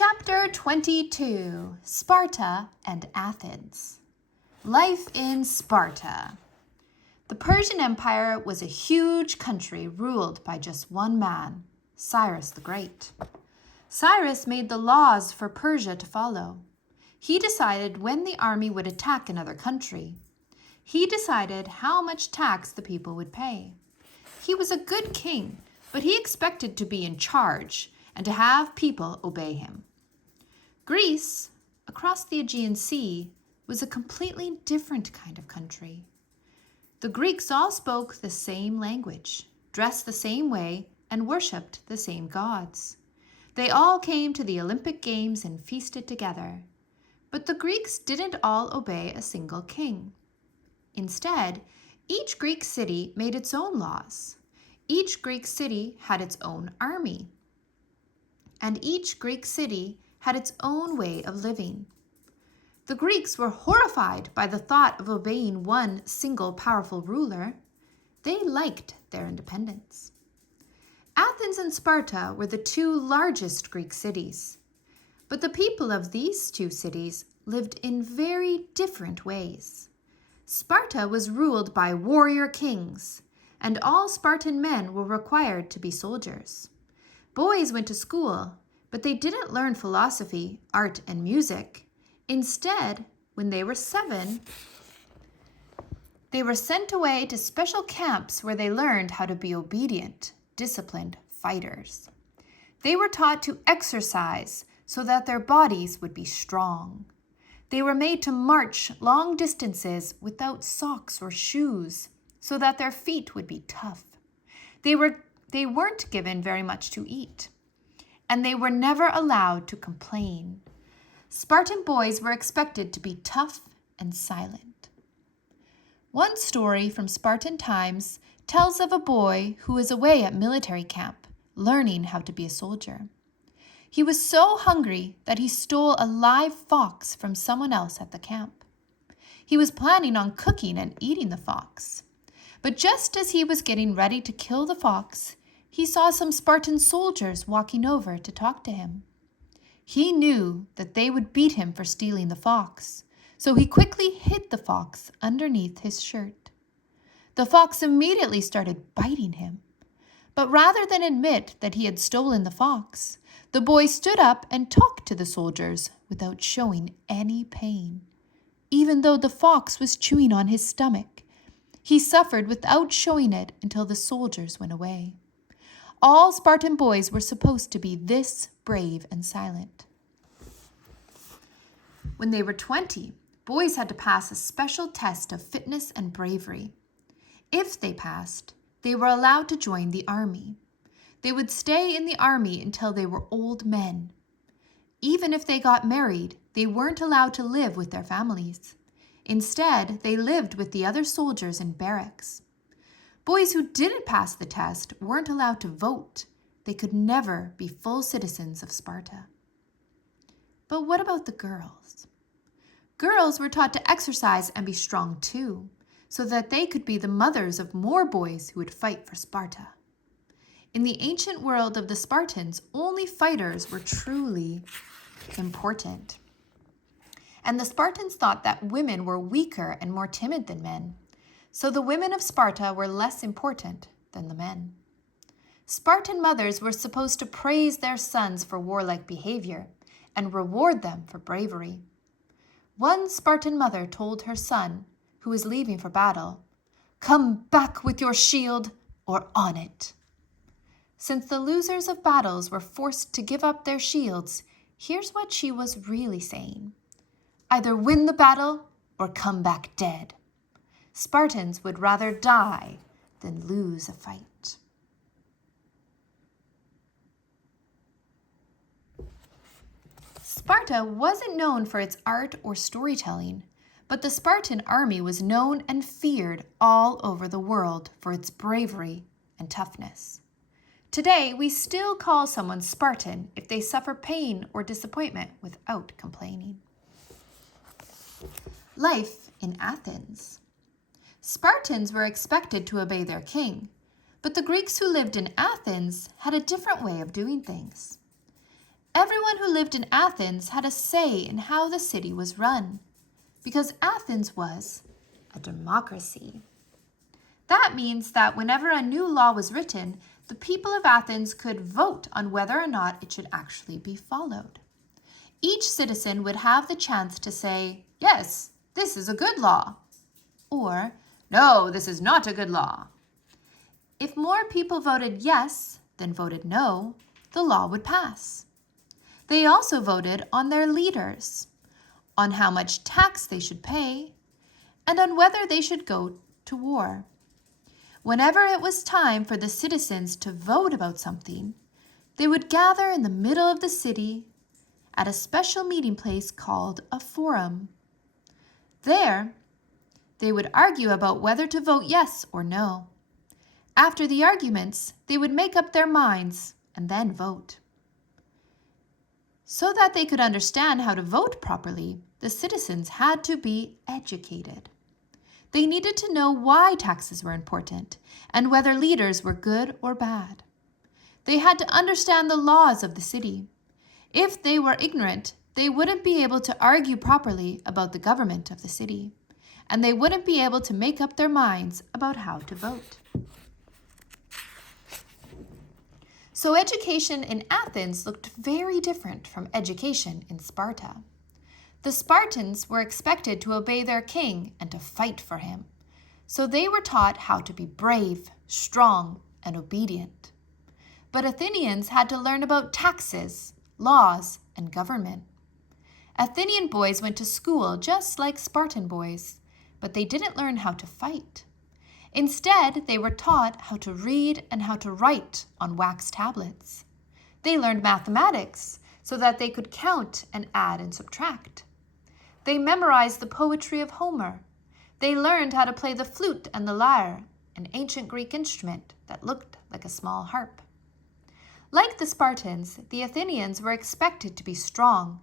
Chapter 22, Sparta and Athens. Life in Sparta. The Persian Empire was a huge country ruled by just one man, Cyrus the Great. Cyrus made the laws for Persia to follow. He decided when the army would attack another country. He decided how much tax the people would pay. He was a good king, but he expected to be in charge and to have people obey him. Greece, across the Aegean Sea, was a completely different kind of country. The Greeks all spoke the same language, dressed the same way, and worshipped the same gods. They all came to the Olympic Games and feasted together. But the Greeks didn't all obey a single king. Instead, each Greek city made its own laws. Each Greek city had its own army. And each Greek city had its own way of living. The Greeks were horrified by the thought of obeying one single powerful ruler. They liked their independence. Athens and Sparta were the two largest Greek cities. But the people of these two cities lived in very different ways. Sparta was ruled by warrior kings, and all Spartan men were required to be soldiers. Boys went to school, but they didn't learn philosophy, art, and music. Instead, when they were 7, they were sent away to special camps where they learned how to be obedient, disciplined fighters. They were taught to exercise so that their bodies would be strong. They were made to march long distances without socks or shoes so that their feet would be tough. They weren't given very much to eat, and they were never allowed to complain. Spartan boys were expected to be tough and silent. One story from Spartan times tells of a boy who was away at military camp, learning how to be a soldier. He was so hungry that he stole a live fox from someone else at the camp. He was planning on cooking and eating the fox. But just as he was getting ready to kill the fox, he saw some Spartan soldiers walking over to talk to him. He knew that they would beat him for stealing the fox, so he quickly hid the fox underneath his shirt. The fox immediately started biting him. But rather than admit that he had stolen the fox, the boy stood up and talked to the soldiers without showing any pain. Even though the fox was chewing on his stomach, he suffered without showing it until the soldiers went away. All Spartan boys were supposed to be this brave and silent. When they were 20, boys had to pass a special test of fitness and bravery. If they passed, they were allowed to join the army. They would stay in the army until they were old men. Even if they got married, they weren't allowed to live with their families. Instead, they lived with the other soldiers in barracks. Boys who didn't pass the test weren't allowed to vote. They could never be full citizens of Sparta. But what about the girls? Girls were taught to exercise and be strong too, so that they could be the mothers of more boys who would fight for Sparta. In the ancient world of the Spartans, only fighters were truly important. And the Spartans thought that women were weaker and more timid than men. So the women of Sparta were less important than the men. Spartan mothers were supposed to praise their sons for warlike behavior and reward them for bravery. One Spartan mother told her son, who was leaving for battle, "Come back with your shield or on it." Since the losers of battles were forced to give up their shields, here's what she was really saying. Either win the battle or come back dead. Spartans would rather die than lose a fight. Sparta wasn't known for its art or storytelling, but the Spartan army was known and feared all over the world for its bravery and toughness. Today, we still call someone Spartan if they suffer pain or disappointment without complaining. Life in Athens. Spartans were expected to obey their king, but the Greeks who lived in Athens had a different way of doing things. Everyone who lived in Athens had a say in how the city was run, because Athens was a democracy. That means that whenever a new law was written, the people of Athens could vote on whether or not it should actually be followed. Each citizen would have the chance to say, "Yes, this is a good law," or "No, this is not a good law." If more people voted yes than voted no, the law would pass. They also voted on their leaders, on how much tax they should pay, and on whether they should go to war. Whenever it was time for the citizens to vote about something, they would gather in the middle of the city at a special meeting place called a forum. There, they would argue about whether to vote yes or no. After the arguments, they would make up their minds and then vote. So that they could understand how to vote properly, the citizens had to be educated. They needed to know why taxes were important and whether leaders were good or bad. They had to understand the laws of the city. If they were ignorant, they wouldn't be able to argue properly about the government of the city, and they wouldn't be able to make up their minds about how to vote. So education in Athens looked very different from education in Sparta. The Spartans were expected to obey their king and to fight for him, so they were taught how to be brave, strong, and obedient. But Athenians had to learn about taxes, laws, and government. Athenian boys went to school just like Spartan boys, but they didn't learn how to fight. Instead, they were taught how to read and how to write on wax tablets. They learned mathematics so that they could count and add and subtract. They memorized the poetry of Homer. They learned how to play the flute and the lyre, an ancient Greek instrument that looked like a small harp. Like the Spartans, the Athenians were expected to be strong,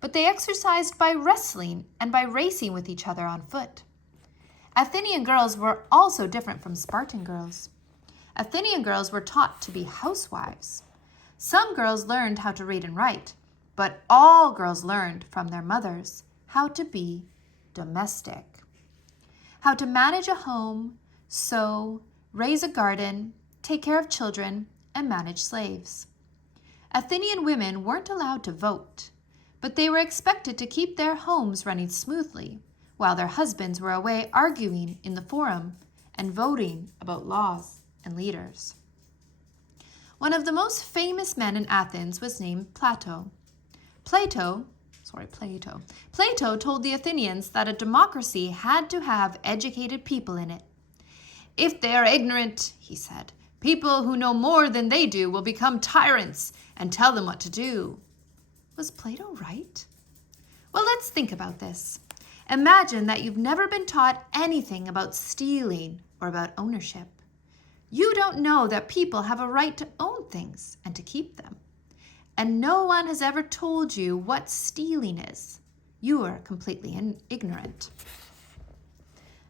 but they exercised by wrestling and by racing with each other on foot. Athenian girls were also different from Spartan girls. Athenian girls were taught to be housewives. Some girls learned how to read and write, but all girls learned from their mothers how to be domestic. How to manage a home, sew, raise a garden, take care of children, and manage slaves. Athenian women weren't allowed to vote, but they were expected to keep their homes running smoothly while their husbands were away arguing in the forum and voting about laws and leaders. One of the most famous men in Athens was named Plato. Plato told the Athenians that a democracy had to have educated people in it. "If they are ignorant," he said, "people who know more than they do will become tyrants and tell them what to do." Was Plato right? Well, let's think about this. Imagine that you've never been taught anything about stealing or about ownership. You don't know that people have a right to own things and to keep them. And no one has ever told you what stealing is. You are completely ignorant.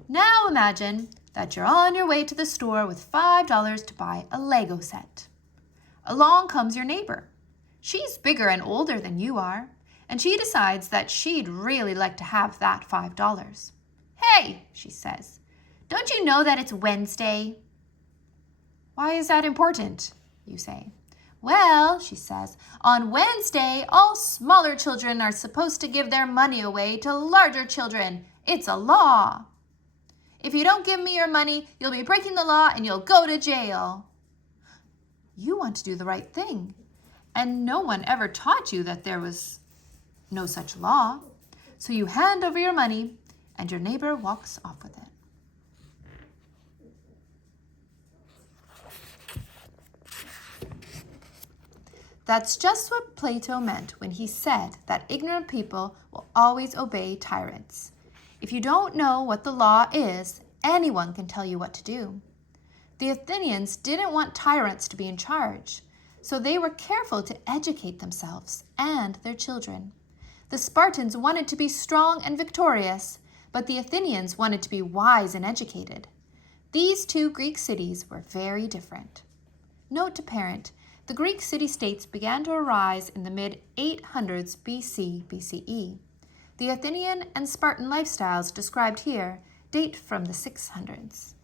Now imagine that you're on your way to the store with $5 to buy a Lego set. Along comes your neighbor. She's bigger and older than you are, and she decides that she'd really like to have that $5. "Hey," she says, "don't you know that it's Wednesday?" "Why is that important?" you say. "Well," she says, "on Wednesday, all smaller children are supposed to give their money away to larger children. It's a law. If you don't give me your money, you'll be breaking the law and you'll go to jail." You want to do the right thing, and no one ever taught you that there was no such law. So you hand over your money, and your neighbor walks off with it. That's just what Plato meant when he said that ignorant people will always obey tyrants. If you don't know what the law is, anyone can tell you what to do. The Athenians didn't want tyrants to be in charge, so they were careful to educate themselves and their children. The Spartans wanted to be strong and victorious, but the Athenians wanted to be wise and educated. These two Greek cities were very different. Note to parent, The Greek city-states began to arise in the mid-800s BC/BCE. The Athenian and Spartan lifestyles described here date from the 600s.